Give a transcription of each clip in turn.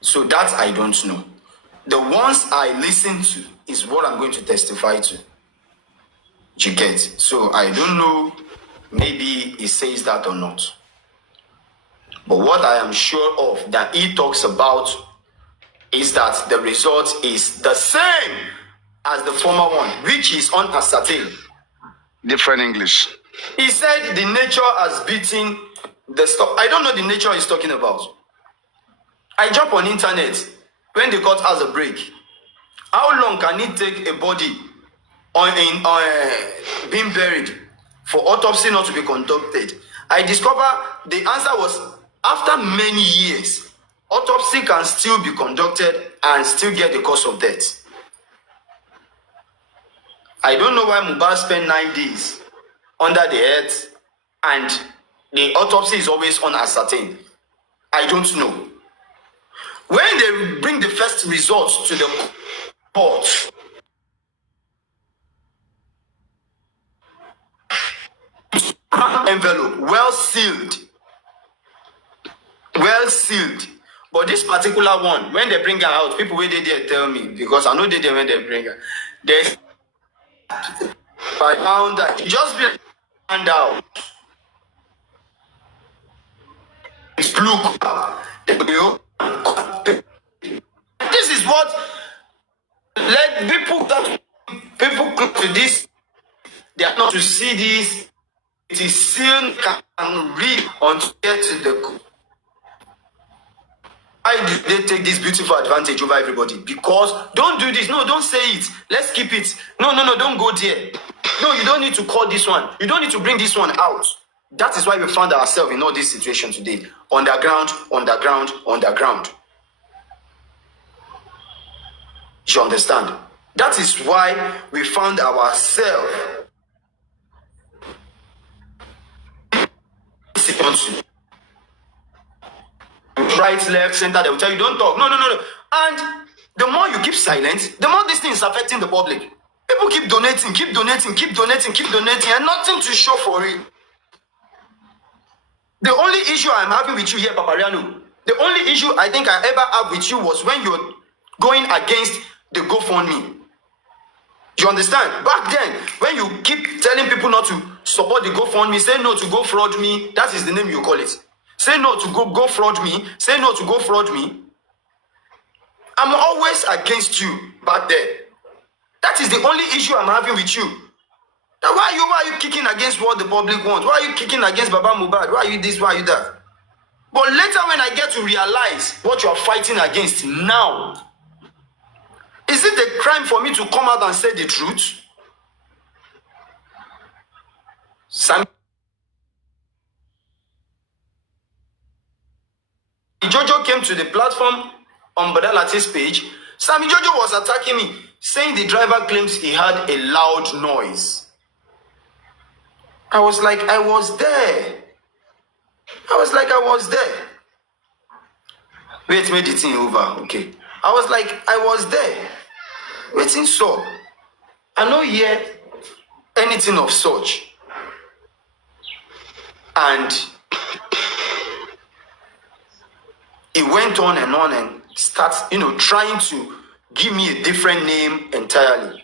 So that I don't know. The ones I listen to is what I'm going to testify to. You get? So I don't know, maybe he says that or not. But what I am sure of that he talks about is that the result is the same as the former one, which is unascertained. Different English. He said the nature has beaten the stuff. I don't know the nature he's talking about. I jump on internet when the court has a break. How long can it take a body being buried for autopsy not to be conducted? I discover the answer was after many years, autopsy can still be conducted and still get the cause of death. I don't know why Mohbad spent 9 days under the earth and the autopsy is always unascertained. I don't know. When they bring the first results to the court, envelope, well sealed. But this particular one, when they bring her out, people where they there tell me, because I know they there when they bring her, there's I found that it just be hand out. It's blue. This is what let people come to this. They are not to see this. It is still can read until get to the. Why did they take this beautiful advantage over everybody? Because don't do this. No, don't say it. Let's keep it. No, don't go there. No, you don't need to call this one. You don't need to bring this one out. That is why we found ourselves in all this situation today. Underground. You understand? That is why we found ourselves. Right, left, center, they will tell you don't talk. No. And the more you keep silent, the more this thing is affecting the public. People keep donating, and nothing to show for it. The only issue I'm having with you here, Papariano, the only issue I think I ever have with you was when you're going against the GoFundMe. You understand? Back then, when you keep telling people not to support the GoFundMe, say no to Go Fraud Me, that is the name you call it. Say no to go fraud me. Say no to go fraud me. I'm always against you back there. That is the only issue I'm having with you. Now why are you kicking against what the public wants? Why are you kicking against Baba Mohbad? Why are you this? Why are you that? But later when I get to realize what you are fighting against now, is it a crime for me to come out and say the truth? Jojo came to the platform on Badalati's page. Sammy Jojo was attacking me, saying the driver claims he had a loud noise. I was like, I was there. Wait, made the thing over. Okay. I was like, I was there. Waiting so. I don't hear anything of such. And it went on and starts, trying to give me a different name entirely.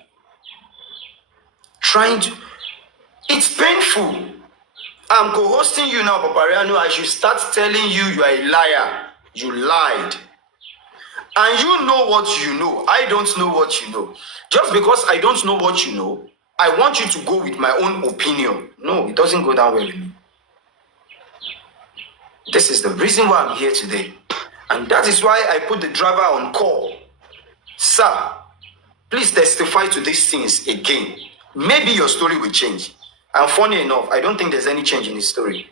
It's painful. I'm co-hosting you now, Papariano. I should start telling you you are a liar. You lied. And you know what you know. I don't know what you know. Just because I don't know what you know, I want you to go with my own opinion. No, it doesn't go that way with me. This is the reason why I'm here today. And that is why I put the driver on call. Sir, please testify to these things again. Maybe your story will change. And funny enough, I don't think there's any change in his story.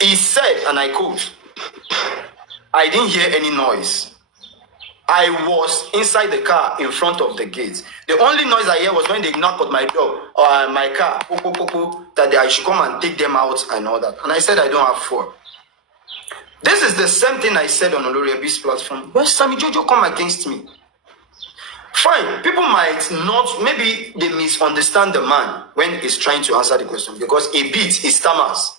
He said, and I quote, I didn't hear any noise. I was inside the car in front of the gate. The only noise I hear was when they knocked on my door or my car, that I should come and take them out and all that. And I said I don't have phone. This is the same thing I said on Oloriabi's platform. When Sammy Jojo come against me, fine, people might not, maybe they misunderstand the man when he's trying to answer the question because a bit he stammers.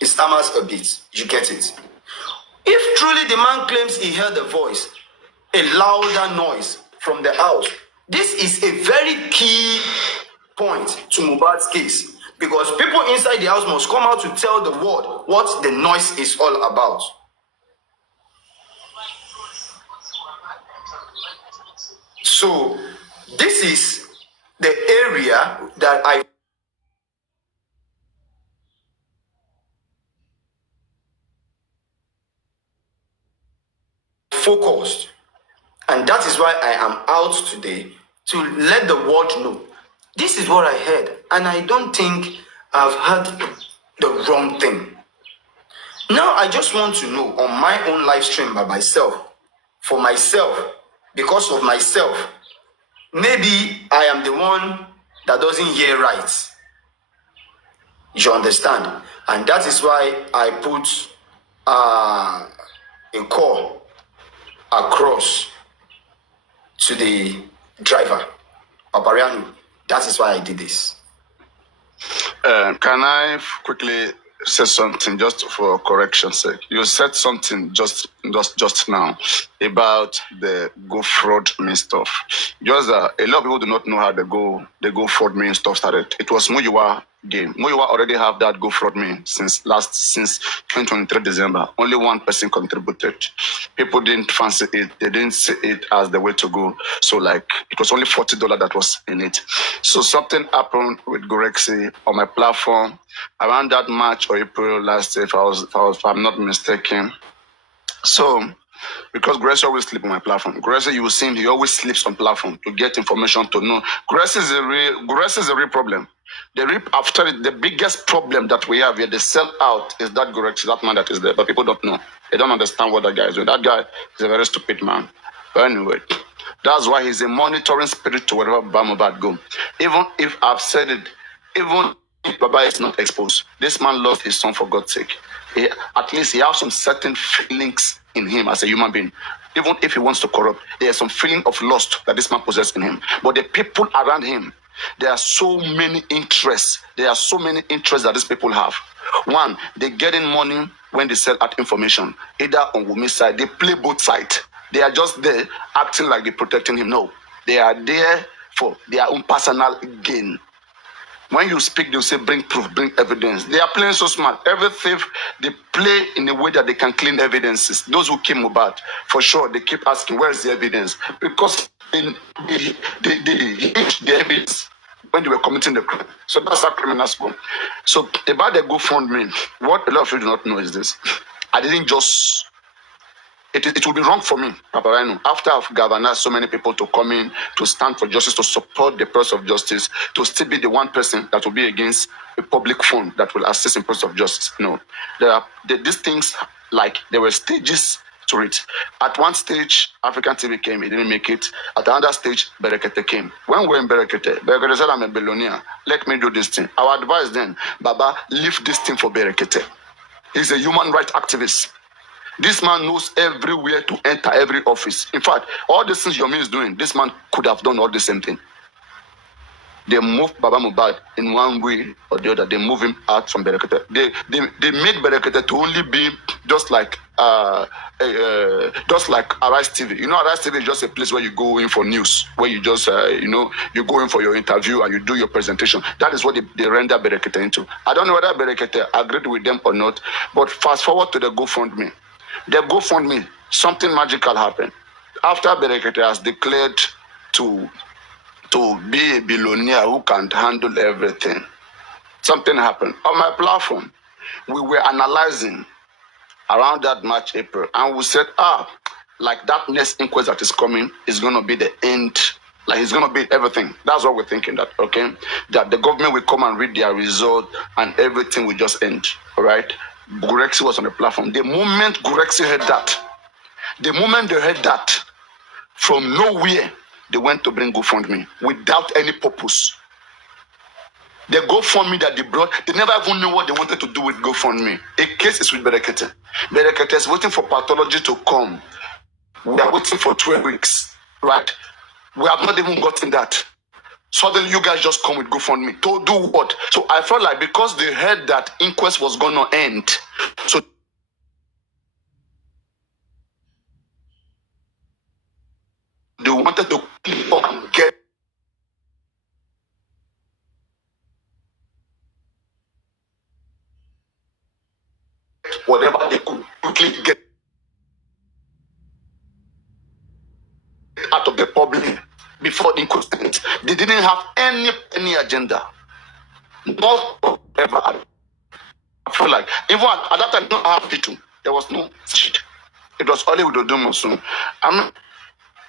It stammers a bit. You get it? If truly the man claims he heard a voice, a louder noise from the house, this is a very key point to Mohbad's case, because people inside the house must come out to tell the world what the noise is all about. So this is the area that I focused, and that is why I am out today to let the world know this is what I heard, and I don't think I've heard the wrong thing. Now I just want to know on my own live stream by myself, for myself, because of myself, maybe I am the one that doesn't hear right. You understand? And that is why I put a call across to the driver, Papariano. That is why I did this. Can I quickly say something just for correction's sake? You said something just now about the go fraud me stuff. Just a lot of people do not know how the go fraud me stuff started. It was Muyiwa game. Muyiwa already have that go fraud me since 2023 December. Only one person contributed. People didn't fancy it. They didn't see it as the way to go. So like it was only $40 that was in it. So something happened with Gorexi on my platform around that March or April last year, if I'm not mistaken. So because Gracie always sleep on my platform. Gracie, you will see him, he always sleeps on platform to get information to know. Gracie is a real problem. After the biggest problem that we have here, the sell out is that Gracie, that man that is there, but people don't know. They don't understand what that guy is doing. That guy is a very stupid man. But anyway, that's why he's a monitoring spirit to wherever Bamobad go. Even if I've said it, even if Baba is not exposed, this man lost his son for God's sake. At least he has some certain feelings in him as a human being. Even if he wants to corrupt, there's some feeling of lust that this man possesses in him. But the people around him, there are so many interests. There are so many interests that these people have. One, they get in money when they sell out information, either on Wumi's side. They play both sides. They are just there acting like they're protecting him. No, they are there for their own personal gain. When you speak, they'll say, bring proof, bring evidence. They are playing so smart. Every thief, they play in a way that they can clean evidences. Those who came about, for sure, they keep asking, where is the evidence? Because they hid the evidence when they were committing the crime. So that's how criminals go. So about the GoFundMe, what a lot of you do not know is this. I didn't just... It will be wrong for me, Papariano, after I've galvanized so many people to come in, to stand for justice, to support the process of justice, to still be the one person that will be against a public fund that will assist in process of justice. No. These things, like, there were stages to it. At one stage, African TV came, it didn't make it. At another stage, Berekete came. When we're in Berekete said, I'm a billionaire, let me do this thing. Our advice then, Baba, leave this thing for Berekete. He's a human rights activist. This man knows everywhere to enter every office. In fact, all the things Yomi is doing, this man could have done all the same thing. They moved Baba Mohbad in one way or the other. They moved him out from Berekete. They made Berekete to only be just like Arise TV. You know, Arise TV is just a place where you go in for news, where you just, you go in for your interview and you do your presentation. That is what they render Berekete into. I don't know whether Berekete agreed with them or not, but fast forward to the GoFundMe. The GoFundMe, something magical happened. After Berekete has declared to be a billionaire who can handle everything, something happened. On my platform, we were analyzing around that March, April, and we said, like that next inquest that is coming is going to be the end. Like it's going to be everything. That's what we're thinking, that, okay? That the government will come and read their result and everything will just end, all right? Gorexi was on the platform. The moment Gorexi heard that, the moment they heard that, from nowhere, they went to bring GoFundMe without any purpose. The GoFundMe that they brought, they never even knew what they wanted to do with GoFundMe. A case is with Berekete. Berekete is waiting for pathology to come. We are waiting for 12 weeks, right? We have not even gotten that. Suddenly, you guys just come with GoFundMe to do what? So I felt like because they heard that inquest was gonna end, so they wanted to keep up and get whatever they could quickly get out of the public before the inquest ends. They didn't have any agenda. Not ever. I feel like even at that time, not have people. There was no shit. It was only with the Domosun. I mean,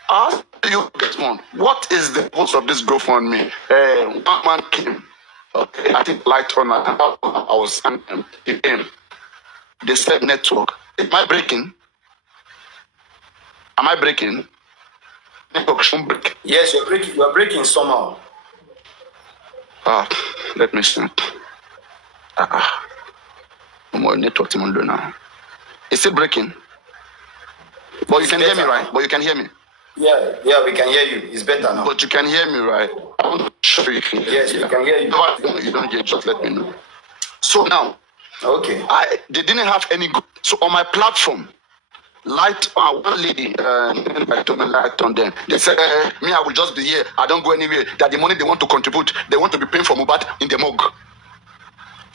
ask you get one. What is the purpose of this GoFundMe? One man came. Okay, I think light on. I was he came. They said network. Am I breaking? Am I breaking? Network shouldn't break. Yes, you're breaking. You're breaking somehow. Let me see. More network to do now. Is it breaking? But you can hear me, right? But you can hear me. Yeah, we can hear you. It's better now. But you can hear me, right? I'm not sure you can hear Yes, we can hear you. If you don't hear, just let me know. So now, okay. They didn't have any. So on my platform, one lady, I told me light on them. They said, me, I will just be here. I don't go anywhere. That the money they want to contribute, they want to be paying for Mubat in the mug.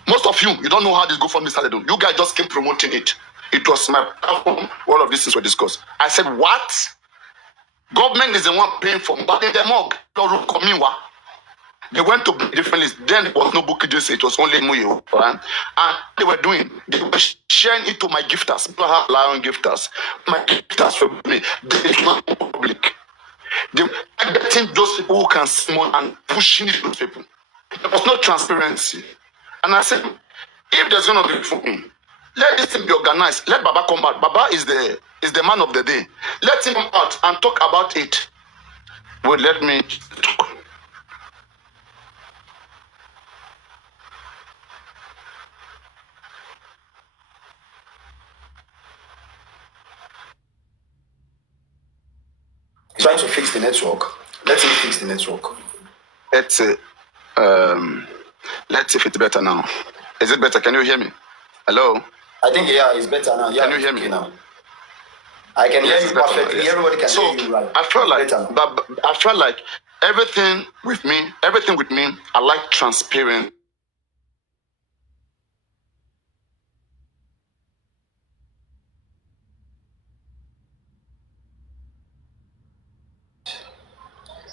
Most of you don't know how this GoFundMe started. You guys just came promoting it. It was my platform. All of these things were discussed. I said, what? Government is the one paying for Mubat in the mug. They went to different lists. Then it was no book just it was only Muyo. Right? And they were sharing it to my gifters. People have lion gifters. My gifters for me. They is not public. They were getting those people who can see more and pushing it to those people. There was no transparency. And I said, if there's gonna be for me, let this thing be organized. Let Baba come out. Baba is the man of the day. Let him come out and talk about it. Well, let me talk. Trying to fix the network. Let him fix the network. Let's see if it's better now. Is it better? Can you hear me? Hello? I think it's better now. Yeah, can you hear me now? I can hear you perfectly. Yes. Everybody can hear you right. I feel like everything with me, I like transparent.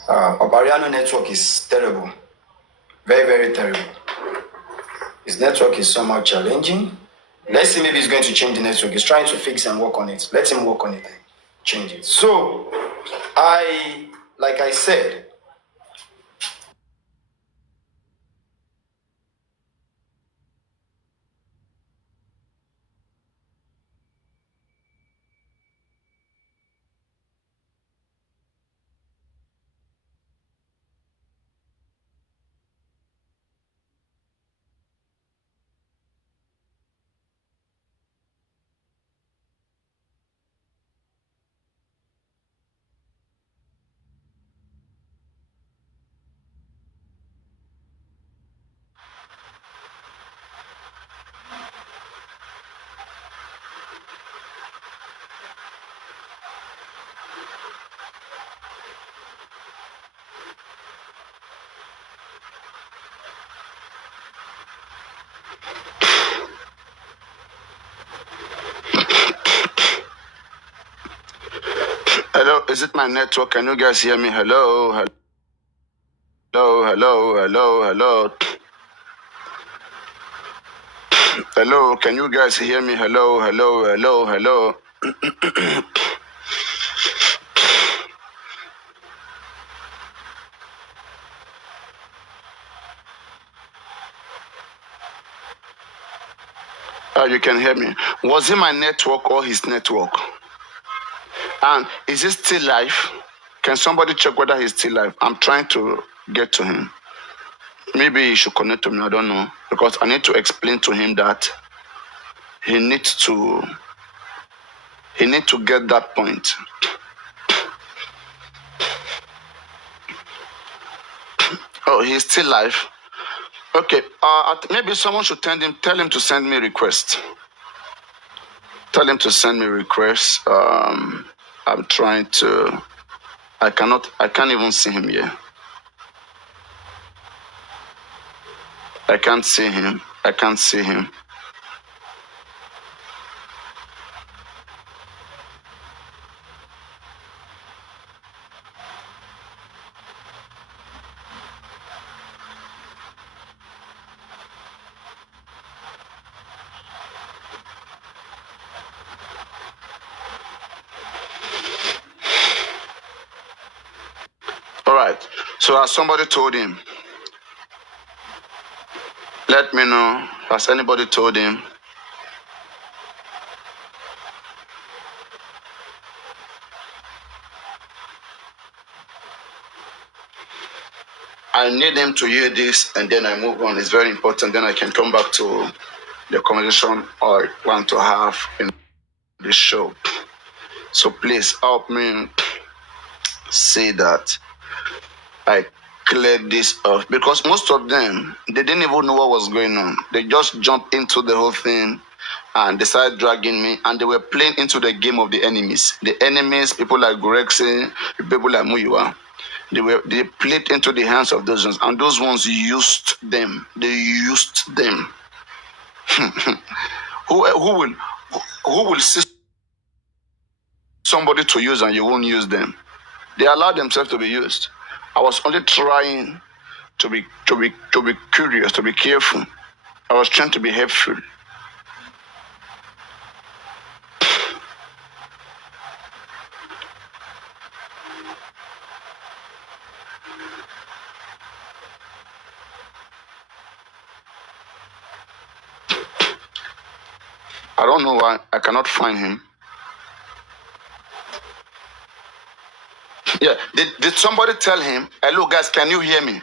Papariano network is terrible. Very, very terrible. His network is somehow challenging. Let's see, maybe he's going to change the network. He's trying to fix and work on it. Let him work on it and change it. So, like I said, Hello, is it my network? Can you guys hear me? Hello. Hello, can you guys hear me? Hello. You can hear me. Was it my network or his network? And is he still live? Can somebody check whether he's still live? I'm trying to get to him. Maybe he should connect to me, I don't know. Because I need to explain to him that he needs to get that point. Oh, he's still live. Okay. Maybe someone should tell him to send me request. Tell him to send me requests. I'm trying to. I can't even see him here. I can't see him. I can't see him. All right. So has somebody told him? Let me know. Has anybody told him? I need him to hear this and then I move on. It's very important. Then I can come back to the conversation I want to have in this show. So please help me say that I cleared this off, because most of them, they didn't even know what was going on. They just jumped into the whole thing and they started dragging me, and they were playing into the game of the enemies. The enemies, people like Gorexi, people like Muyua, they played into the hands of those ones, and those ones used them. They used them. Who will see somebody to use and you won't use them? They allowed themselves to be used. I was only trying to be curious, to be careful. I was trying to be helpful. I don't know why I cannot find him. Yeah, did somebody tell him, hello guys, can you hear me?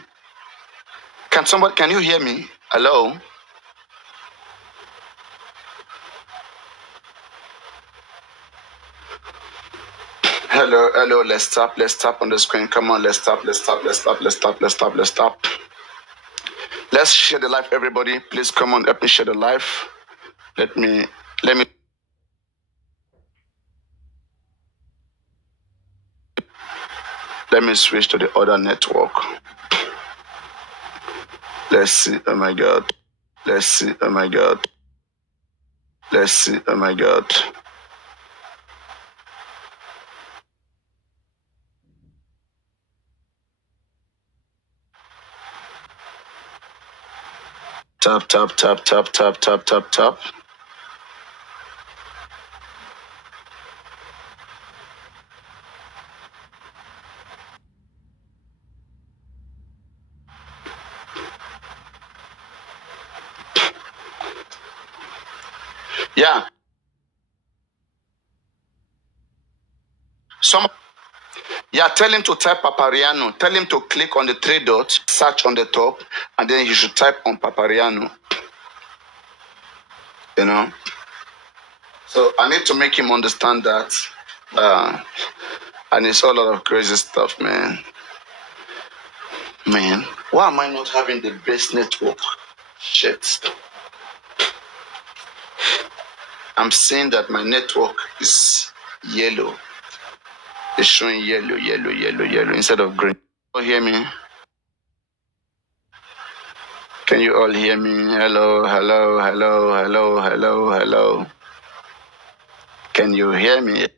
Can you hear me? Hello? Hello, let's tap on the screen. Come on, let's tap. Let's share the live, everybody. Please come on, help me share the live. Let me switch to the other network. Let's see. Oh my God. Let's see. Oh my God. Let's see. Oh my God. Tap. Yeah. Tell him to type Papariano. Tell him to click on the three dots, search on the top, and then he should type on Papariano. You know? So I need to make him understand that. And it's all a lot of crazy stuff, man. Man, why am I not having the best network? Shit. I'm seeing that my network is yellow. It's showing yellow instead of green. Can you all hear me? Can you all hear me? Hello. Can you hear me?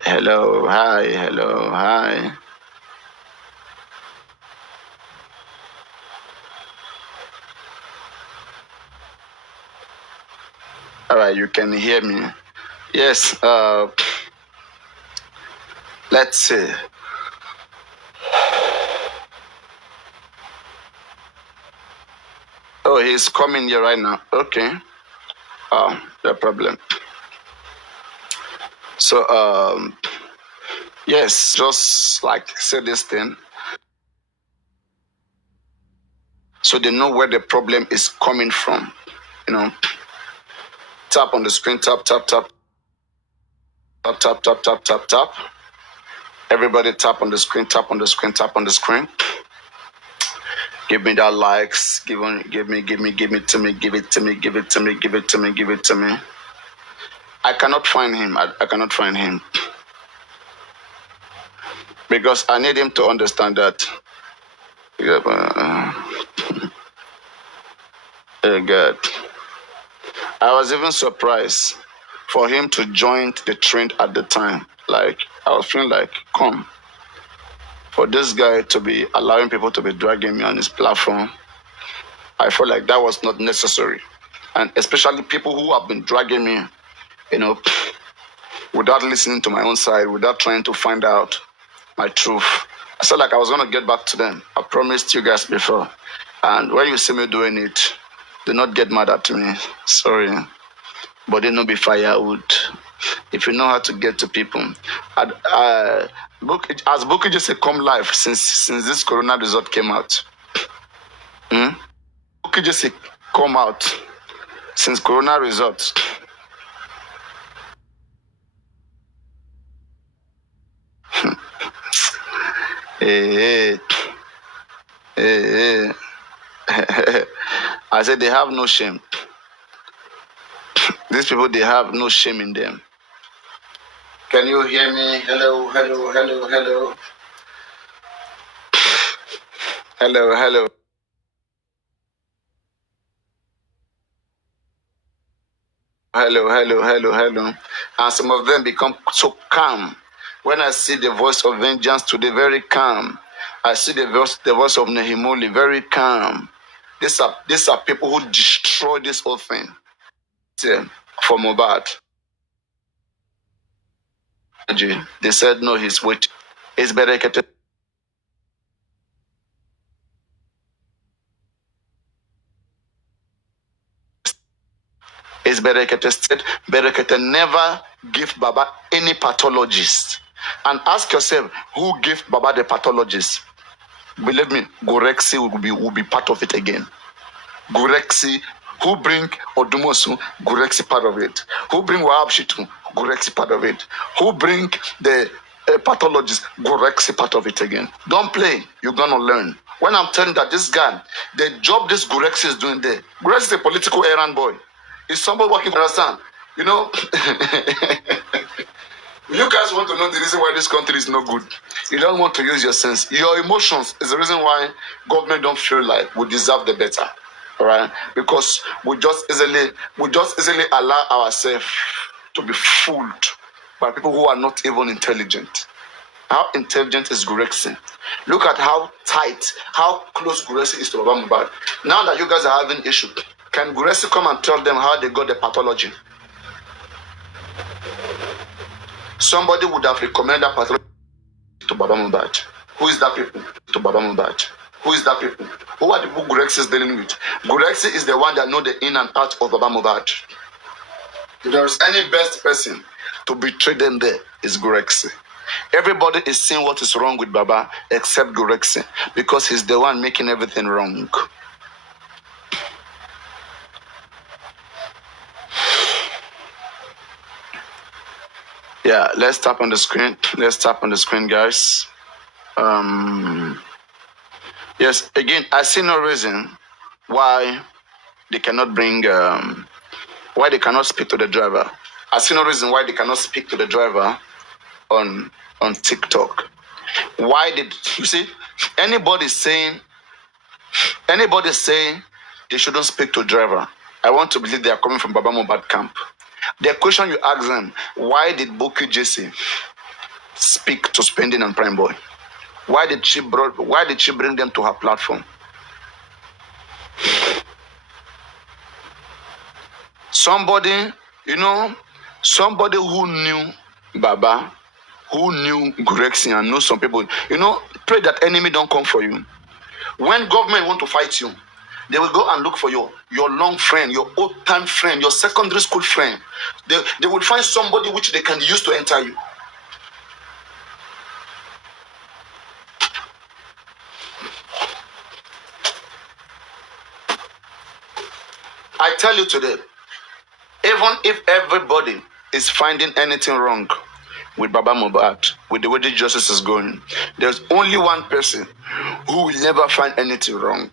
Hello, hi. All right, you can hear me. Yes, let's see. Oh, he's coming here right now. Okay. No problem. So, yes, just like say this thing. So they know where the problem is coming from. You know, tap on the screen, tap. Everybody tap on the screen. Give me that likes. Give me, give it to me, give it to me, give it to me, give it to me, give it to me. I cannot find him. I cannot find him. Because I need him to understand that. Oh God. I was even surprised for him to join the trend at the time. Like, I was feeling like, come, for this guy to be allowing people to be dragging me on his platform, I felt like that was not necessary. And especially people who have been dragging me, you know, without listening to my own side, without trying to find out my truth. I felt like I was going to get back to them. I promised you guys before. And when you see me doing it, do not get mad at me. Sorry. But they no be firewood. If you know how to get to people. As Bookie just come live since this corona result came out. Bookie just come out since corona results. Hey, hey, hey. I said they have no shame. These people, they have no shame in them. Can you hear me? Hello, hello, hello, hello. Hello, hello. Hello, hello, hello, hello. And some of them become so calm. When I see the voice of vengeance today, very calm. I see the voice of Nehimoli, very calm. These are people who destroy this whole thing. For Mobad. They said no, he's waiting. It's better kept. Is Berekete said, Berekete never give Baba any pathologist. And ask yourself, who gave Baba the pathologist? Believe me, Gorexi will be part of it again. Gorexi, who bring Odumosu, Gorexi part of it. Who bring Wahab Shitu, Gorexi part of it. Who bring the pathologist, Gorexi part of it again. Don't play, you're gonna learn. When I'm telling that this guy, the job this Gorexi is doing there, Gorexi is a political errand boy. Is somebody working for understand? You know, you guys want to know the reason why this country is not good. You don't want to use your sense. Your emotions is the reason why government don't feel like we deserve the better. All right? Because we just easily allow ourselves to be fooled by people who are not even intelligent. How intelligent is Gurexi? Look at how tight, how close Gurexi is to Baba Mohbad. Now that you guys are having issue, can Gurexi come and tell them how they got the pathology? Somebody would have recommended that pathology to Baba Mohbad. Who is that people? To Baba Mohbad. Who is that people? Who are the people Gurexi is dealing with? Gurexi is the one that know the in and out of Baba Mohbad. If there is any best person to betray them there, is Gurexi. Everybody is seeing what is wrong with Baba except Gurexi because he's the one making everything wrong. Yeah, let's tap on the screen. Let's tap on the screen, guys. Yes, again, I see no reason why they cannot bring, why they cannot speak to the driver. I see no reason why they cannot speak to the driver on TikTok. Why did you see anybody saying they shouldn't speak to driver? I want to believe they are coming from Baba Mohbad camp. The question you ask them, why did Bukky Jesse speak to Spending and Prime Boy? Why did she bring them to her platform? Somebody, somebody who knew Baba, who knew Gurexi and know some people, pray that enemy don't come for you. When government want to fight you, they will go and look for your long friend, your old time friend, your secondary school friend. They will find somebody which they can use to enter you. I tell you today, even if everybody is finding anything wrong, with Baba Mohbad, with the way the justice is going. There's only one person who will never find anything wrong.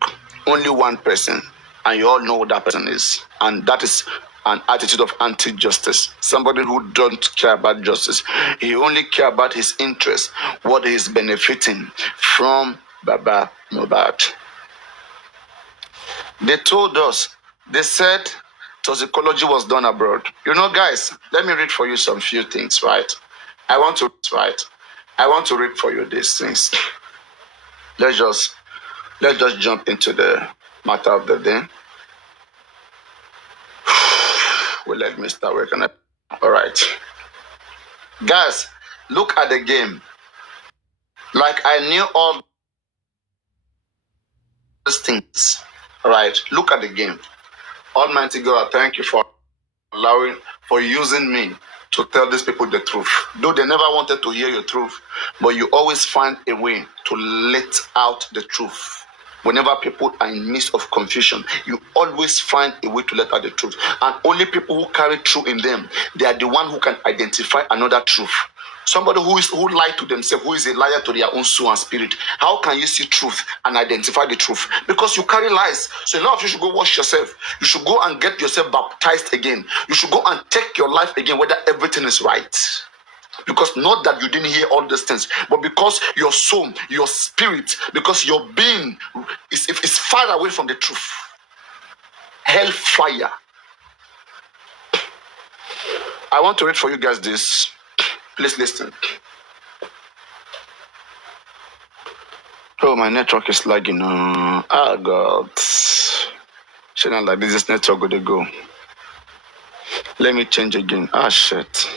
Only one person. And you all know who that person is. And that is an attitude of anti-justice. Somebody who don't care about justice. He only care about his interest, what he is benefiting from Baba Mohbad. They told us, they said toxicology was done abroad. You know, guys, let me read for you some few things, right? I want to read for you these things. Let's just jump into the matter of the day. Well, let me start working on it. All right. Guys, look at the game. Like I knew all these things. All right. Look at the game. Almighty God, thank you for using me to tell these people the truth. Though they never wanted to hear your truth, but you always find a way to let out the truth. Whenever people are in midst of confusion, you always find a way to let out the truth. And only people who carry truth in them, they are the one who can identify another truth. Somebody who lied to themselves, who is a liar to their own soul and spirit. How can you see truth and identify the truth? Because you carry lies. So a lot of you should go wash yourself. You should go and get yourself baptized again. You should go and take your life again, whether everything is right. Because not that you didn't hear all these things, but because your soul, your spirit, because your being is far away from the truth. Hellfire. I want to read for you guys this. Please listen. Oh, my network is lagging. Oh, God. Shouldn't like this network going to go. Let me change again. Ah, shit.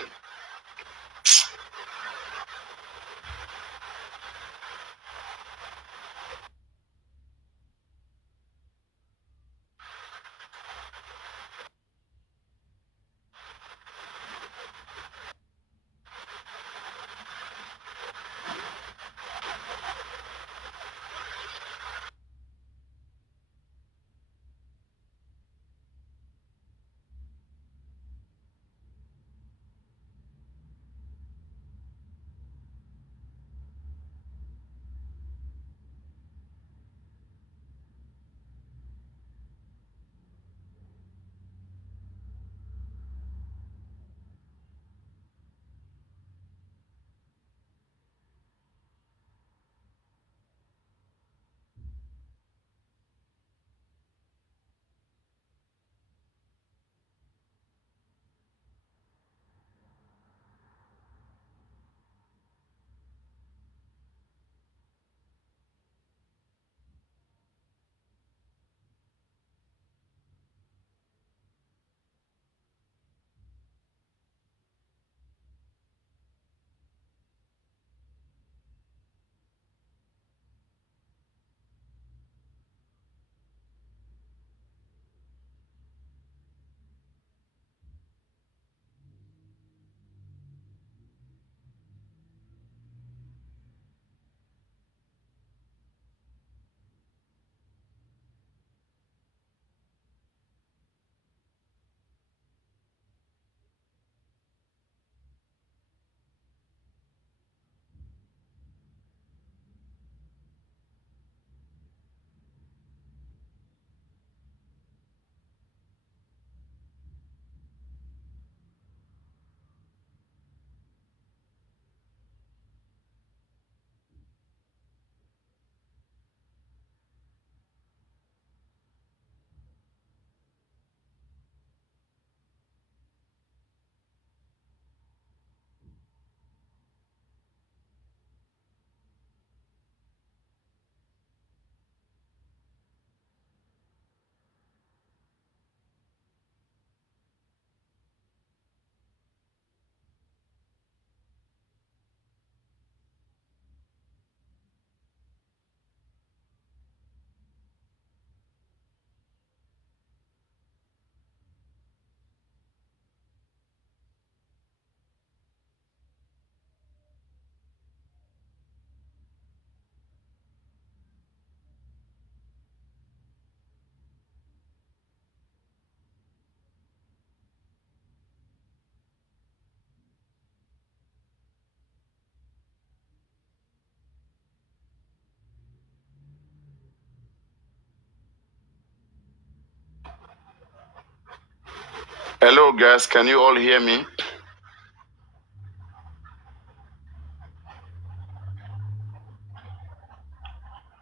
Hello, guys. Can you all hear me?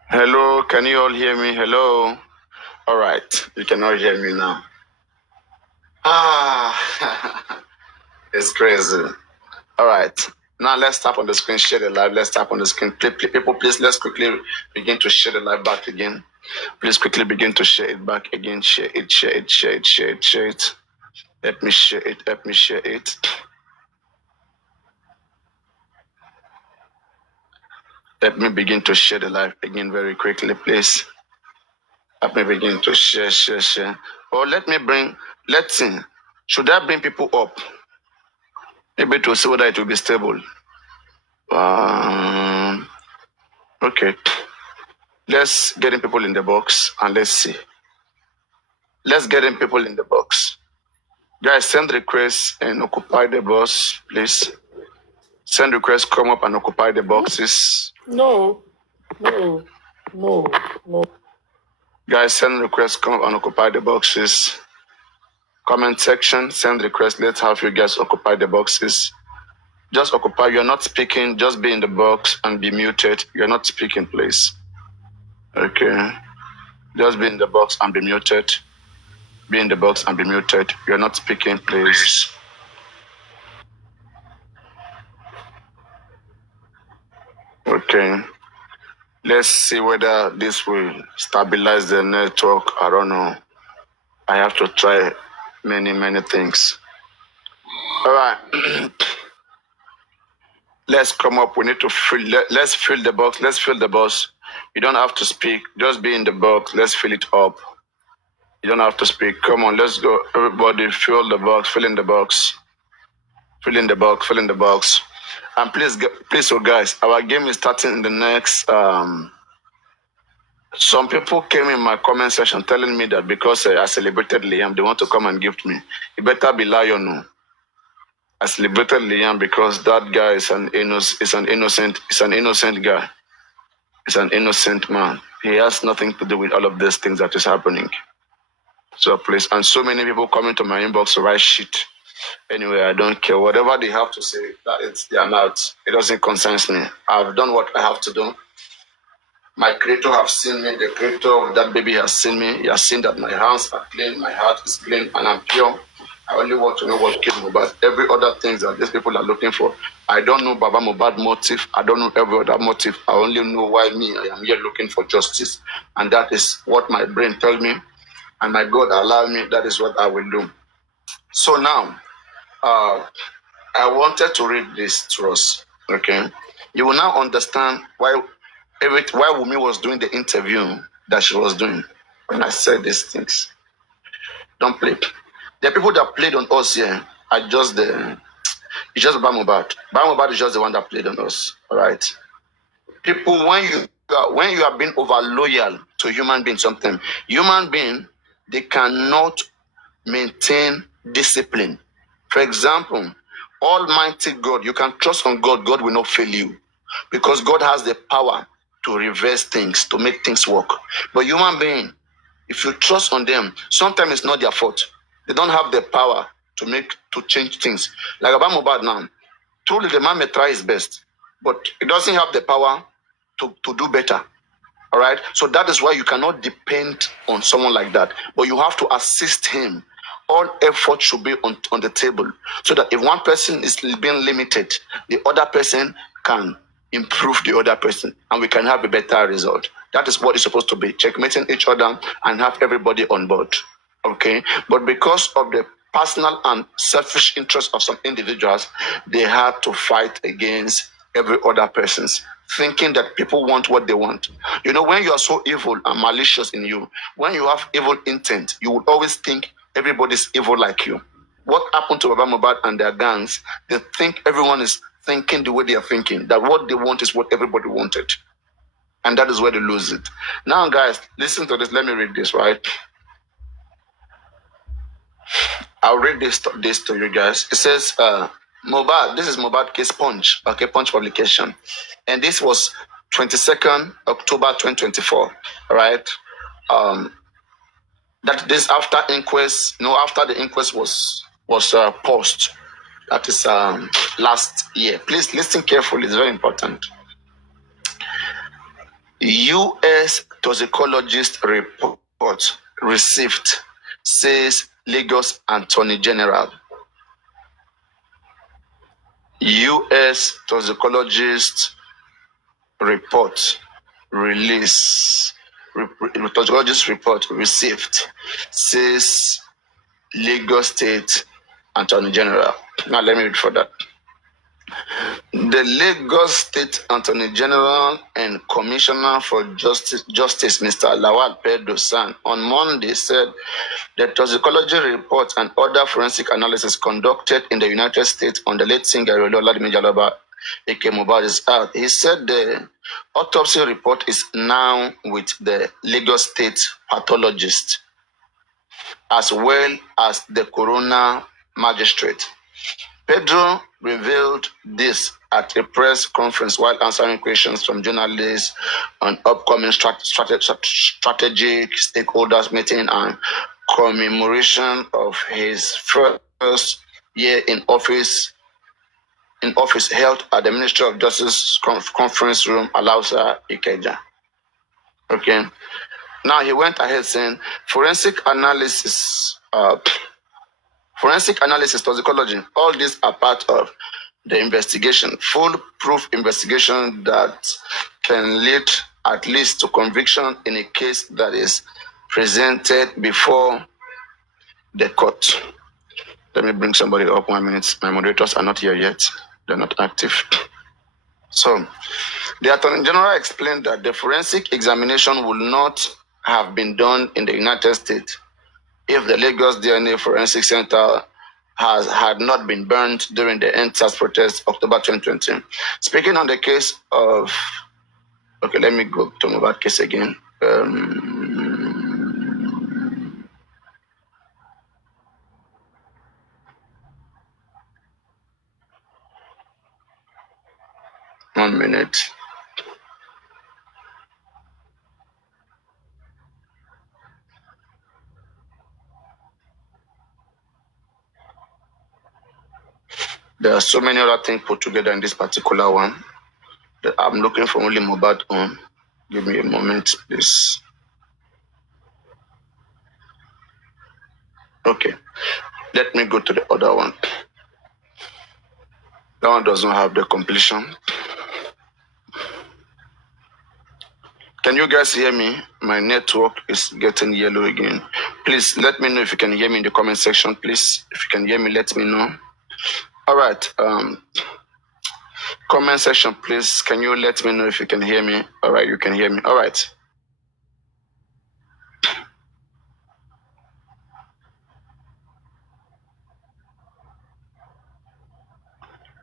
Hello, can you all hear me? Hello. All right, you cannot hear me now. Ah, it's crazy. All right, now let's tap on the screen, share the live. Let's tap on the screen. People, please, let's quickly begin to share the live back again. Please quickly begin to share it back again. Share it, share it, share it, share it, share it. Let me share it, let me share it. Let me begin to share the live again very quickly, please. Let me begin to share, share, share. Or let's see. Should I bring people up? Maybe to see whether it will be stable. Okay. Let's get in people in the box and let's see. Let's get in people in the box. Guys, send requests and occupy the box, please. Send requests, come up and occupy the boxes. No. Guys, send requests, come up and occupy the boxes. Comment section, send requests. Let's have you guys occupy the boxes. Just occupy. You're not speaking. Just be in the box and be muted. You're not speaking, please. Okay. Just be in the box and be muted. Be in the box and be muted. You're not speaking, please. Okay. Let's see whether this will stabilize the network. I don't know. I have to try many things. All right. Let's come up. We need to fill. Let's fill the box. Let's fill the box. You don't have to speak. Just be in the box. Let's fill it up. You don't have to speak. Come on, let's go. Everybody, fill the box. Fill in the box. Fill in the box. Fill in the box. And please, so guys, our game is starting in the next. Some people came in my comment section telling me that because I celebrated Liam, they want to come and gift me. You better be lion. I celebrated Liam because that guy is an innocent guy. He's an innocent man. He has nothing to do with all of these things that is happening. So please, and so many people coming to my inbox to write shit. Anyway, I don't care. Whatever they have to say, that it's their mouth. It doesn't concern me. I've done what I have to do. My creator has seen me. The creator of that baby has seen me. He has seen that my hands are clean, my heart is clean, and I'm pure. I only want to know what killed Mohbad. Every other thing that these people are looking for, I don't know Baba Mohbad motive. I don't know every other motive. I only know why me. I am here looking for justice, and that is what my brain tells me, and my God allow me. That is what I will do. So now, I wanted to read this to us. Okay, you will now understand why Wumi was doing the interview that she was doing when I said these things. Don't play. The people that played on us here are just it's just Bamobad. Bamobad is just the one that played on us. All right. People, when you are being over loyal to human being, something human being, they cannot maintain discipline. For example, Almighty God, you can trust on God. God will not fail you because God has the power to reverse things, to make things work. But human being, if you trust on them, sometimes it's not their fault. They don't have the power to change things. Like about Mohbad now, truly the man may try his best, but he doesn't have the power to do better. All right. So that is why you cannot depend on someone like that. But you have to assist him. All effort should be on the table so that if one person is being limited, the other person can improve the other person and we can have a better result. That is what it's supposed to be, checkmating each other and have everybody on board. Okay. But because of the personal and selfish interests of some individuals, they had to fight against every other person's, thinking that people want what they want. You know, when you are so evil and malicious in you, when you have evil intent, you will always think everybody's evil like you. What happened to Baba Mohbad and their gangs? They think everyone is thinking the way they are thinking, that what they want is what everybody wanted. And that is where they lose it. Now, guys, listen to this. Let me read this, right? I'll read this to you guys. It says, Mohbad, this is Mohbad case Punch, okay, Punch publication. And this was 22nd October 2024, all right? That this after inquest, after the inquest was was paused. That is last year. Please listen carefully, it's very important. US toxicologist report received, says Lagos Attorney General. US toxicologist report release, toxicologist report received, says Lagos State Attorney General. Now let me read for that. The Lagos State Attorney General and Commissioner for Justice, Mr. Lawal Pedro-San, on Monday said the toxicology report and other forensic analysis conducted in the United States on the late singer Oladimi Jaloba A.K. Mohbad is out. He said the autopsy report is now with the Lagos State pathologist as well as the coroner magistrate. Pedro revealed this at a press conference while answering questions from journalists on upcoming strategic stakeholders meeting and commemoration of his first year in office held at the Ministry of Justice conference room, Alausa, Ikeja. Okay. Now he went ahead saying forensic analysis, toxicology, all these are part of the investigation, foolproof investigation that can lead at least to conviction in a case that is presented before the court. Let me bring somebody up 1 minute. My moderators are not here yet. They're not active. So, the Attorney General explained that the forensic examination will not have been done in the United States if the Lagos DNA Forensic Center had not been burned during the NSAS protest October 2020. Speaking on the case of, okay, let me go to Mohbad case again. 1 minute. There are so many other things put together in this particular one that I'm looking for only Mohbad on. Give me a moment, please. Okay, let me go to the other one. That one does not have the completion. Can you guys hear me? My network is getting yellow again. Please let me know if you can hear me in the comment section. Please, if you can hear me, let me know. All right. Comment section, please. Can you let me know if you can hear me? All right, you can hear me. All right.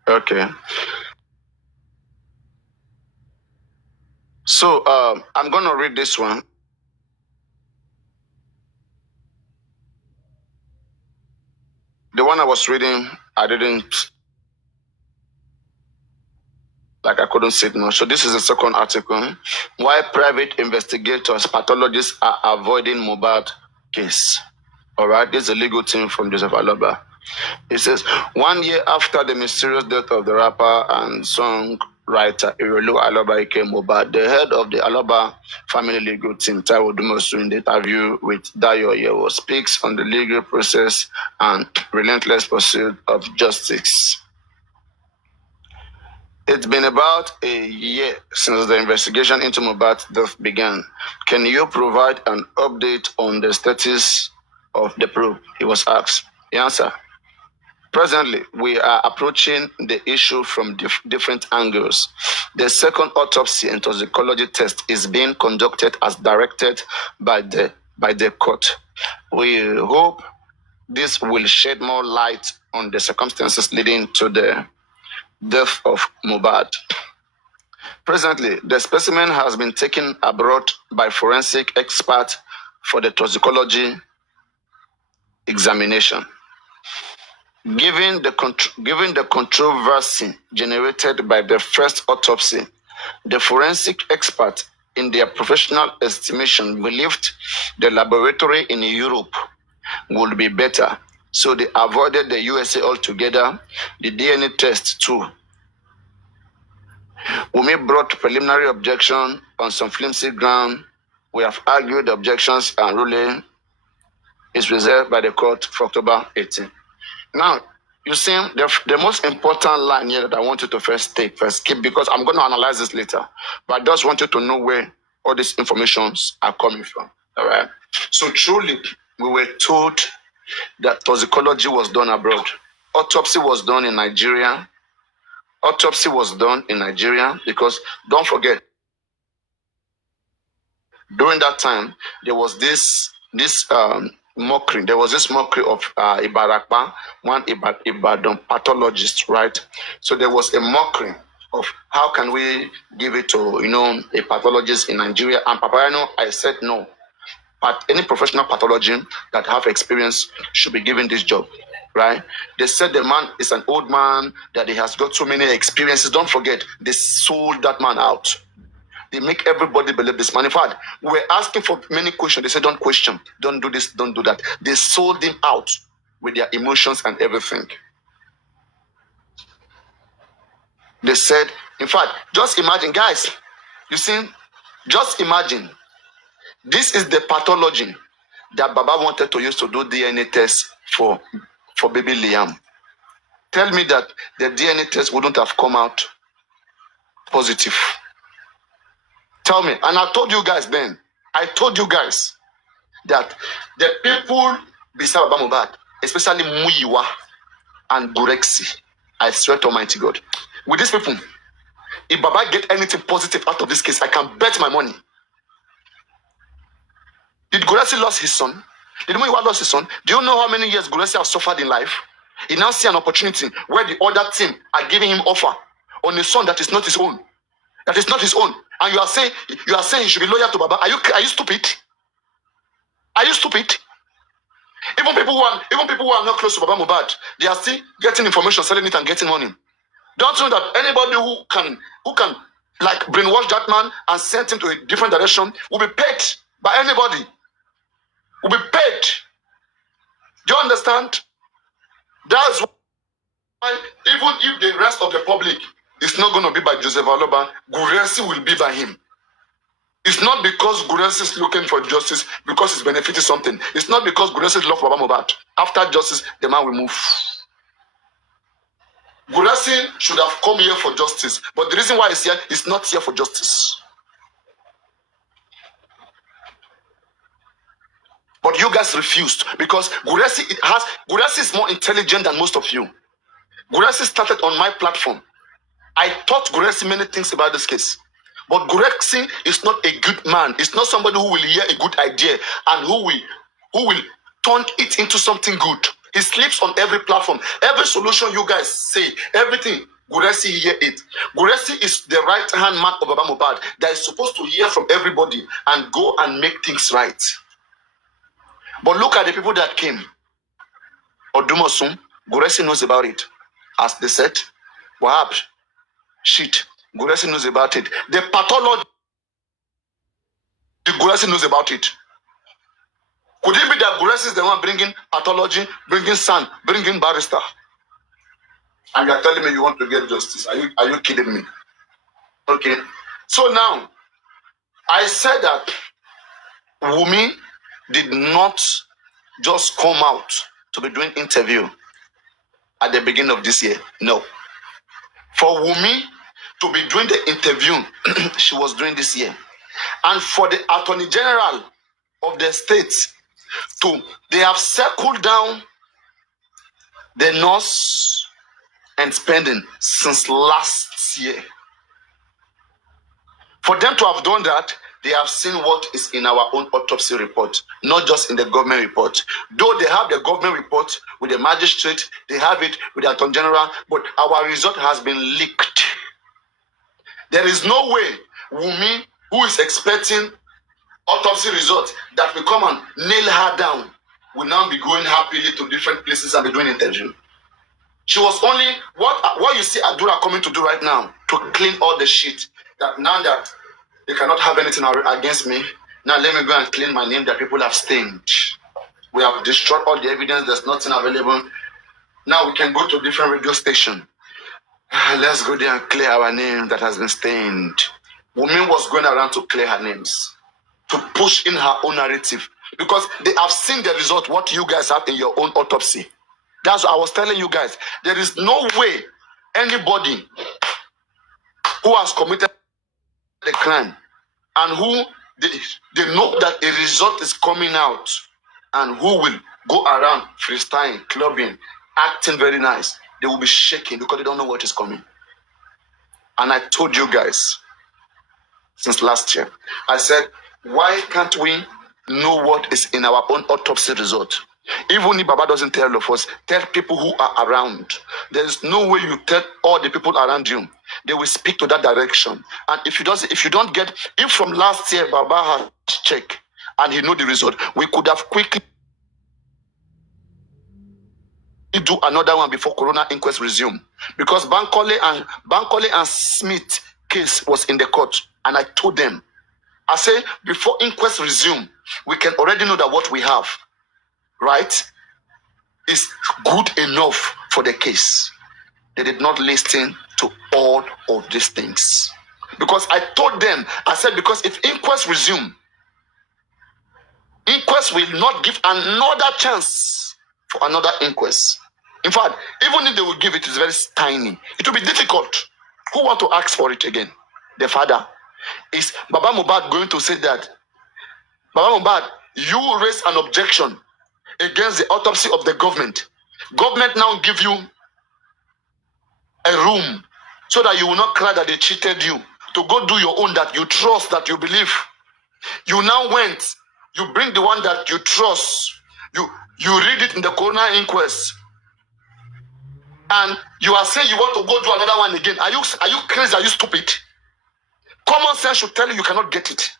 Okay. So I'm going to read this one. The one I was reading, I couldn't see it now. So this is the second article. Why private investigators, pathologists are avoiding Mohbad case. All right, this is a legal team from Joseph Aloba. It says, 1 year after the mysterious death of the rapper and songwriter Irelu Aloba A.K. Mohbad, the head of the Aloba family legal team, Taiwo Dumosu, in the interview with Dayo Yewo, speaks on the legal process and relentless pursuit of justice. It's been about a year since the investigation into Mohbad's death began. Can you provide an update on the status of the probe? He was asked. The answer. Presently, we are approaching the issue from different angles. The second autopsy and toxicology test is being conducted as directed by the court. We hope this will shed more light on the circumstances leading to the death of Mohbad. Presently, the specimen has been taken abroad by forensic experts for the toxicology examination. Given the controversy generated by the first autopsy, the forensic experts, in their professional estimation, believed the laboratory in Europe would be better So they avoided the USA altogether. The DNA test too. Wumi brought preliminary objection on some flimsy ground. We have argued the objections and ruling is reserved by the court for October 18. Now, you see, the most important line here that I want you to first keep, because I'm going to analyze this later, but I just want you to know where all these informations are coming from. All right. So truly, we were told that toxicology was done abroad. Autopsy was done in Nigeria. Autopsy was done in Nigeria because, don't forget, during that time, there was this mockery. There was this mockery of Ibarakba, one Ibadan pathologist, right? So there was a mockery of how can we give it to, a pathologist in Nigeria. And Papariano, I said no. But any professional pathology that have experience should be given this job, right? They said the man is an old man, that he has got so many experiences. Don't forget, they sold that man out. They make everybody believe this man. In fact, we were asking for many questions. They said, don't question, don't do this, don't do that. They sold him out with their emotions and everything. They said, in fact, just imagine, guys, you see, just imagine, this is the pathology that Baba wanted to use to do DNA tests for baby Liam. Tell me that the DNA test wouldn't have come out positive. Tell me. And I told you guys then, I told you guys that the people beside Baba Mohbad, especially Muyiwa and Gurexi, I swear to Almighty God, with these people, if Baba get anything positive out of this case, I can bet my money. Did Gurexi lose his son? Did Muyiwa lose his son? Do you know how many years Gurexi has suffered in life? He now see an opportunity where the other team are giving him offer on a son that is not his own. That is not his own. And you are saying he should be loyal to Baba. Are you stupid? Are you stupid? Even people who are not close to Baba Mohbad, they are still getting information, selling it, and getting money. Don't you know that anybody who can like brainwash that man and send him to a different direction will be paid by anybody. Will be paid. Do you understand? That's why even if the rest of the public is not going to be by Joseph Aloba, Gurexi will be by him. It's not because Gurexi is looking for justice, because it's benefiting something. It's not because Gurexi loves Baba Mohbad. After justice, the man will move. Gurexi should have come here for justice, but the reason why he's here is not here for justice. But you guys refused because Gurexi is more intelligent than most of you. Gurexi started on my platform. I taught Gurexi many things about this case. But Gurexi is not a good man. It's not somebody who will hear a good idea and who will turn it into something good. He sleeps on every platform. Every solution you guys say, everything, Gurexi hear it. Gurexi is the right-hand man of Baba Mohbad that is supposed to hear from everybody and go and make things right. But look at the people that came. Odumosun, Gurexi knows about it. As they said, Wahab, shit, Gurexi knows about it. The pathology, Gurexi knows about it. Could it be that Gurexi is the one bringing pathology, bringing son, bringing barrister? And you are telling me you want to get justice? Are you kidding me? Okay. So now, I said that Wumi did not just come out to be doing interview at the beginning of this year. No. For Wumi to be doing the interview, she was doing this year. And for the Attorney General of the state they have circled down the nurse and spending since last year. For them to have done that, they have seen what is in our own autopsy report, not just in the government report. Though they have the government report with the magistrate, they have it with the Attorney General, but our result has been leaked. There is no way Wumi, who is expecting autopsy results that will come and nail her down, will now be going happily to different places and be doing interview. She was only, what you see Adura coming to do right now, to clean all the shit, that now that they cannot have anything against me, now let me go and clean my name that people have stained. We have destroyed all the evidence. There's nothing available. Now we can go to different radio station. Let's go there and clear our name that has been stained. Woman was going around to clear her names, to push in her own narrative, because they have seen the result, what you guys have in your own autopsy. That's what I was telling you guys. There is no way anybody who has committed the crime and who they know that a result is coming out, and who will go around freestyling, clubbing, acting very nice, they will be shaking because they don't know what is coming. And I told you guys since last year, I said, why can't we know what is in our own autopsy result? Even if Baba doesn't tell all of us, tell people who are around. There is no way you tell all the people around you. They will speak to that direction. And if from last year Baba has checked and he know the result, we could have quickly do another one before Corona inquest resume. Because Bankole and Smith case was in the court, and I told them, I say, before inquest resume, we can already know that what we have, right, is good enough for the case. They did not listen to all of these things. Because I told them, I said, because if inquest resume, inquest will not give another chance for another inquest. In fact, even if they will give it, it's very tiny. It will be difficult. Who want to ask for it again? The father. Is Baba Mohbad going to say that, Baba Mohbad, you raise an objection against the autopsy of the government. Government now give you a room so that you will not cry that they cheated you, to go do your own that you trust, that you believe. You now went, you bring the one that you trust, you read it in the coroner inquest, and you are saying you want to go do another one again. Are you crazy? Are you stupid? Common sense should tell you cannot get it.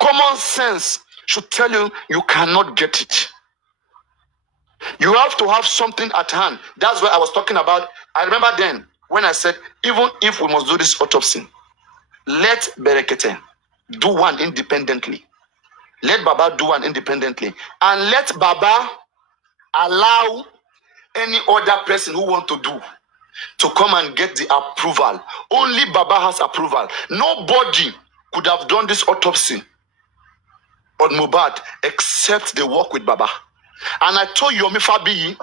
Common sense should tell you you cannot get it. You have to have something at hand. That's what I was talking about. I remember then when I said, even if we must do this autopsy, let Berekete do one independently. Let Baba do one independently. And let Baba allow any other person who want to do to come and get the approval. Only Baba has approval. Nobody could have done this autopsy on Mohbad except they work with Baba. And I told Yomi Fabi,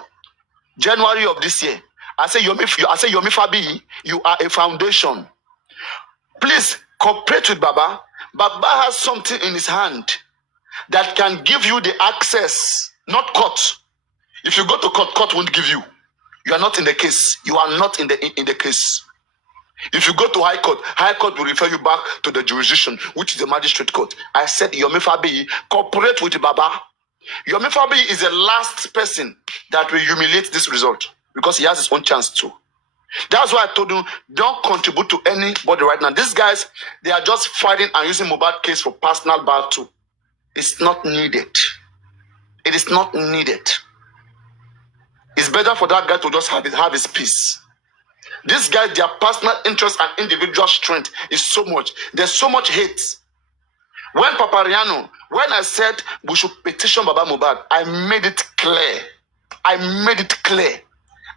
January of this year, I say Yomi Fabi, you are a foundation. Please cooperate with Baba. Baba has something in his hand that can give you the access, not court. If you go to court, court won't give you. You are not in the case. You are not in the case. If you go to high court will refer you back to the jurisdiction, which is the magistrate court. I said, Yomi Fabi, cooperate with Baba. Yomi Fabi is the last person that will humiliate this result, because he has his own chance too. That's why I told you, don't contribute to anybody right now. These guys, they are just fighting and using Mohbad case for personal battle. It's not needed. It is not needed. It's better for that guy to just have his peace. These guys, their personal interest and individual strength is so much. There's so much hate. When I said we should petition Baba Mohbad, I made it clear.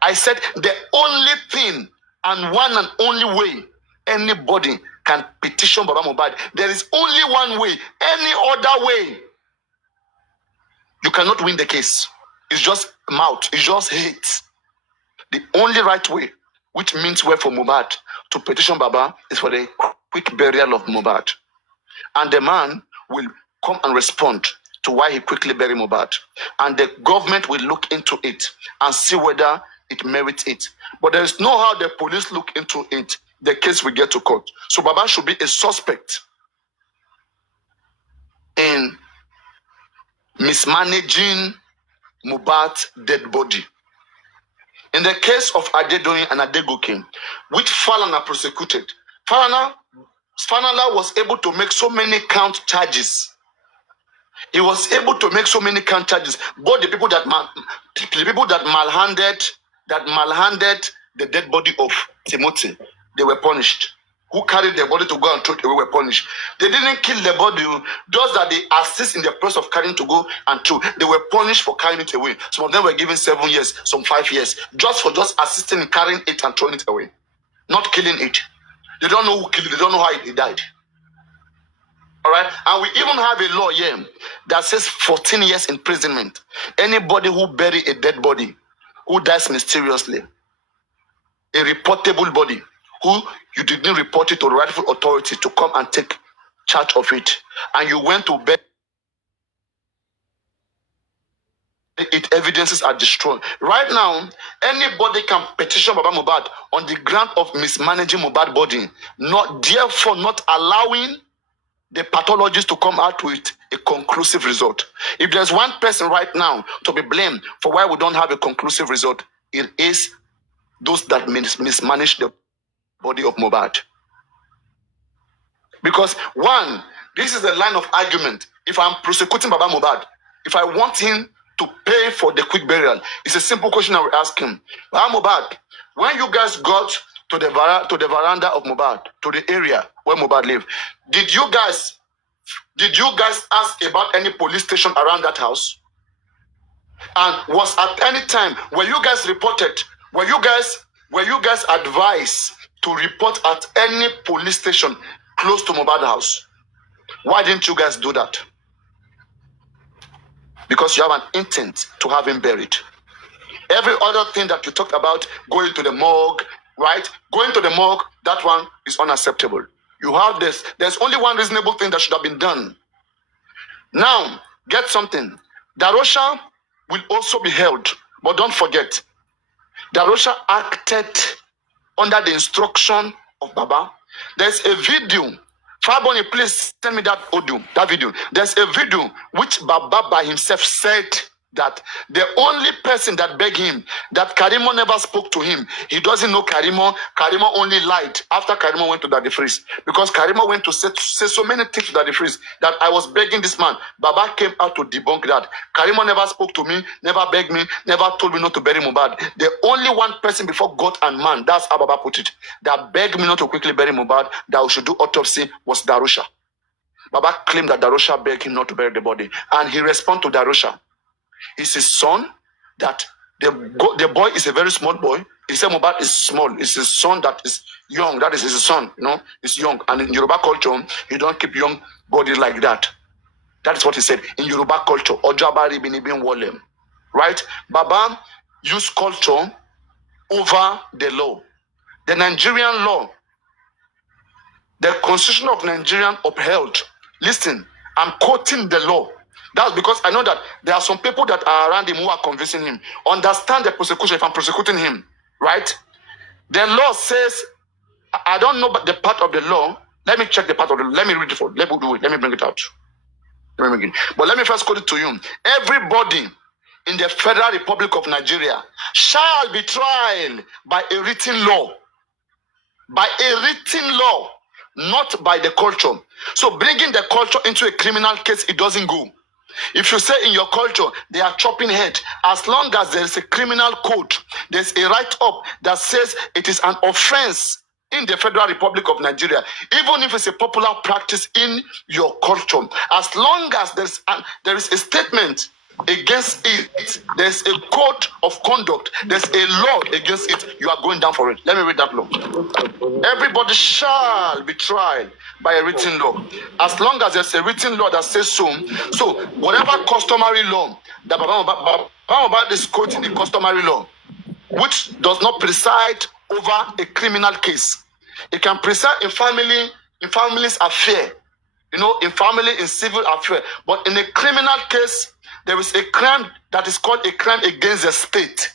I said the only thing and one and only way anybody can petition Baba Mohbad, there is only one way. Any other way, you cannot win the case. It's just mouth. It's just hate. The only right way, which means well for Mohbad, to petition Baba is for the quick burial of Mohbad. And the man will come and respond to why he quickly buried Mohbad. And the government will look into it and see whether it merits it. But there is no how the police look into it. The case will get to court. So Baba should be a suspect in mismanaging Mohbad's dead body. In the case of Adedoyin and Adegoke, which Falana prosecuted, Falana was able to make so many count charges. He was able to make so many count charges. Both the people that malhanded the dead body of Timothy, they were punished. who carried the body to go and throw it away were punished. They didn't kill the body, those that they assist in the process of carrying to go and throw, they were punished for carrying it away. Some of them were given 7 years, some 5 years, just for just assisting in carrying it and throwing it away, not killing it. They don't know who killed it, they don't know how it died. All right, and we even have a law here that says 14 years imprisonment. Anybody who bury a dead body, who dies mysteriously, a reportable body, who you didn't report it to the rightful authority to come and take charge of it, and you went to bury it, evidences are destroyed. Right now, anybody can petition Baba Mohbad on the ground of mismanaging Mohbad body, therefore not allowing the pathologists to come out with a conclusive result. If there's one person right now to be blamed for why we don't have a conclusive result, it is those that mismanage the body of Mohbad. Because one, this is the line of argument. If I'm prosecuting Baba Mohbad, if I want him to pay for the quick burial, it's a simple question I will ask him. Baba Mohbad, when you guys got to the veranda of Mohbad, to the area where Mohbad lived, did you guys ask about any police station around that house? And was at any time were you guys advised to report at any police station close to Mohbad house? Why didn't you guys do that? Because you have an intent to have him buried. Every other thing that you talked about, going to the morgue, right? Going to the morgue, that one is unacceptable. You have this. There's only one reasonable thing that should have been done. Now, get something. Darosha will also be held. But don't forget, Darosha acted under the instruction of Baba. There's a video. Farboni, please send me that audio, that video. There's a video which Baba by himself said that the only person that begged him, that Karimo never spoke to him. He doesn't know Karimo. Karimo only lied after Karimo went to Daddy Freeze. Because Karimo went to say so many things to Daddy Freeze that I was begging this man. Baba came out to debunk that. Karimo never spoke to me, never begged me, never told me not to bury Mohbad. The only one person before God and man, that's how Baba put it, that begged me not to quickly bury Mohbad, that we should do autopsy, was Darosha. Baba claimed that Darosha begged him not to bury the body. And he responded to Darosha. It's his son, that the boy is a very small boy. He said Mohbad is small. It's his son that is young. That is his son, he's young. And in Yoruba culture, you don't keep young body like that. That is what he said. In Yoruba culture, Ojabari binibin wolem. Right? Baba used culture over the law. The Nigerian law, the constitution of Nigeria upheld. Listen, I'm quoting the law. That's because I know that there are some people that are around him who are convincing him. Understand the prosecution if I'm prosecuting him, right? The law says, I don't know the part of the law. Let me check the part of the law. Let me read it for. Let me do it. Let me bring it out. Let me begin. But let me first quote it to you. Everybody in the Federal Republic of Nigeria shall be tried by a written law. By a written law, not by the culture. So bringing the culture into a criminal case, it doesn't go. If you say in your culture they are chopping head, as long as there is a criminal code, there's a write-up that says it is an offense in the Federal Republic of Nigeria, even if it's a popular practice in your culture, as long as there is a statement against it, there's a code of conduct, there's a law against it, you are going down for it. Let me read that law. Everybody shall be tried by a written law. As long as there's a written law that says so. So whatever customary law that Baba Mohbad is quoting, the customary law, which does not preside over a criminal case. It can preside in family's affair, in family, in civil affair. But in a criminal case, there is a crime that is called a crime against the state.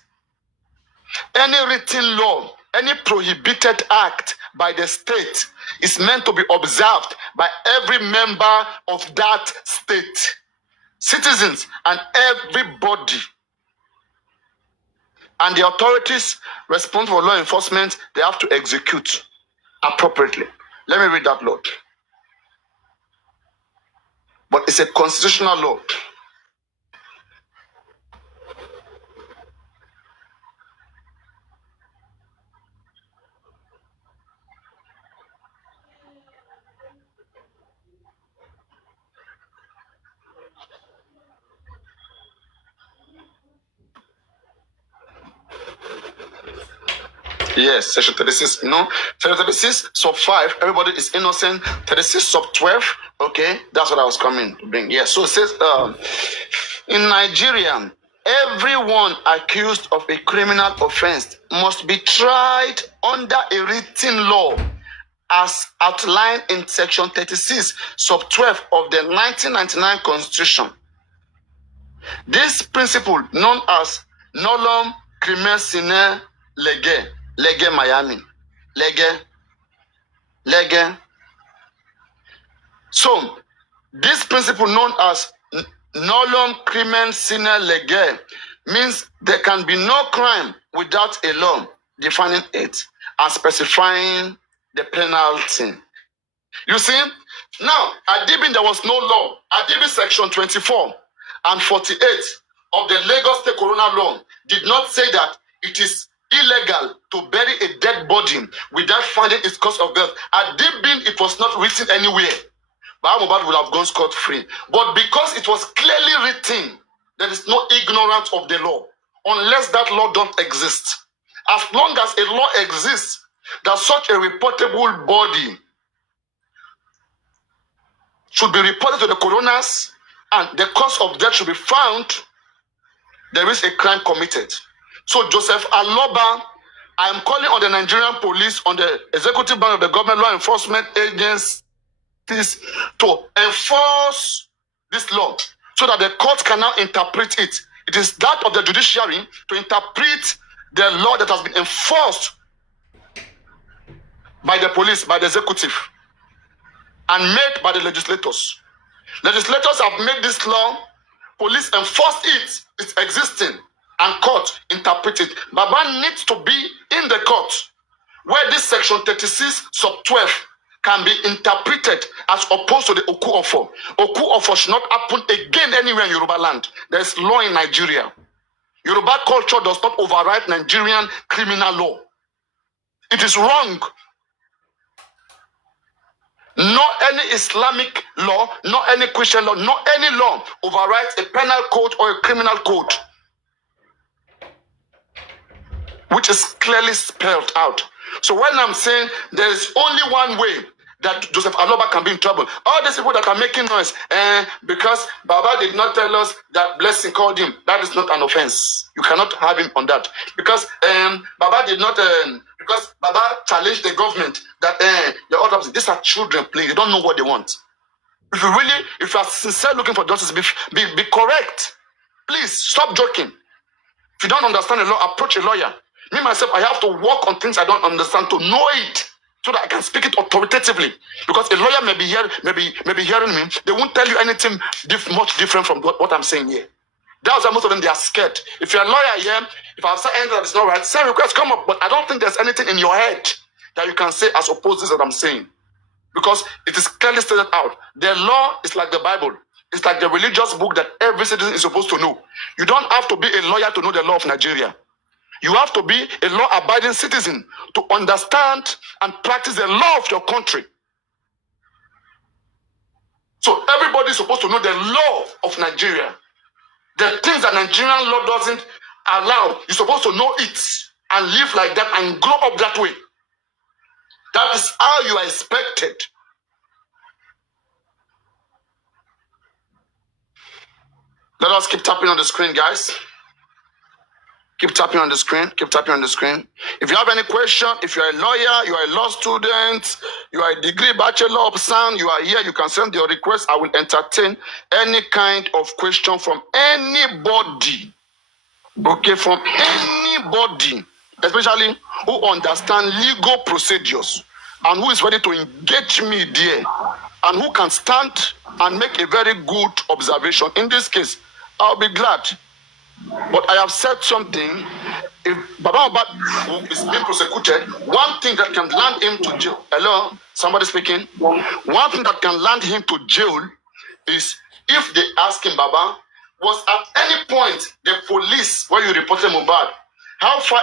Any written law, any prohibited act by the state is meant to be observed by every member of that state, citizens and everybody. And the authorities responsible for law enforcement, they have to execute appropriately. Let me read that law. But it's a constitutional law. Yes, section 36. Section 36 sub 5, everybody is innocent. 36 sub 12, okay, that's what I was coming to bring. Yes, so it says in Nigeria, everyone accused of a criminal offense must be tried under a written law as outlined in section 36 sub 12 of the 1999 Constitution. This principle, known as Nollum Crimen Sine Lege, Lege Miami, Lege. So, this principle, known as Nollum Crimen Sine Lege, means there can be no crime without a law defining it and specifying the penalty. You see, now, at Dibin, there was no law. At Dibin, section 24 and 48 of the Lagos State Corona Law did not say that it is illegal to bury a dead body without finding its cause of death. At Dibin, it was not written anywhere. Baham would have gone scot-free. But because it was clearly written, there is no ignorance of the law, unless that law don't exist. As long as a law exists, that such a reportable body should be reported to the coroners and the cause of death should be found, there is a crime committed. So Joseph Aloba, I am calling on the Nigerian police, on the executive branch of the government law enforcement agencies to enforce this law so that the court can now interpret it. It is that of the judiciary to interpret the law that has been enforced by the police, by the executive, and made by the legislators. Legislators have made this law, police enforce it, it's existing, and court interpret it. Baba needs to be in the court where this section 36 sub 12 can be interpreted as opposed to the Oku Ofo. Oku Ofo should not happen again anywhere in Yoruba land. There is law in Nigeria. Yoruba culture does not override Nigerian criminal law. It is wrong. Not any Islamic law, not any Christian law, not any law overrides a penal code or a criminal code, which is clearly spelled out. So when I'm saying there is only one way that Joseph Aloba can be in trouble, all these people that are making noise, because Baba did not tell us that Blessing called him, that is not an offense. You cannot have him on that. Because Baba did not, because Baba challenged the government that your autopsy, these are children playing, they don't know what they want. If you are sincere looking for justice, be correct. Please stop joking. If you don't understand the law, approach a lawyer. Me, myself, I have to work on things I don't understand to know it so that I can speak it authoritatively. Because a lawyer may be hearing me. They won't tell you anything much different from what I'm saying here. That's why most of them, they are scared. If you're a lawyer here, if I say anything that is not right, send request, come up. But I don't think there's anything in your head that you can say as opposed to this that I'm saying. Because it is clearly stated out. The law is like the Bible. It's like the religious book that every citizen is supposed to know. You don't have to be a lawyer to know the law of Nigeria. You have to be a law-abiding citizen to understand and practice the law of your country. So everybody is supposed to know the law of Nigeria. The things that Nigerian law doesn't allow, you're supposed to know it and live like that and grow up that way. That is how you are expected. Let us keep tapping on the screen, guys. Keep tapping on the screen. Keep tapping on the screen. If you have any question, if you're a lawyer, you are a law student, you are a degree bachelor of sound, you are here, you can send your request. I will entertain any kind of question from anybody. Okay, from anybody, especially who understand legal procedures and who is ready to engage me there and who can stand and make a very good observation. In this case, I'll be glad. But I have said something. If Baba Mohbad is being prosecuted, one thing that can land him to jail. Hello, somebody speaking. One thing that can land him to jail is if they ask him, Baba, was at any point the police where you reported Mohbad, how far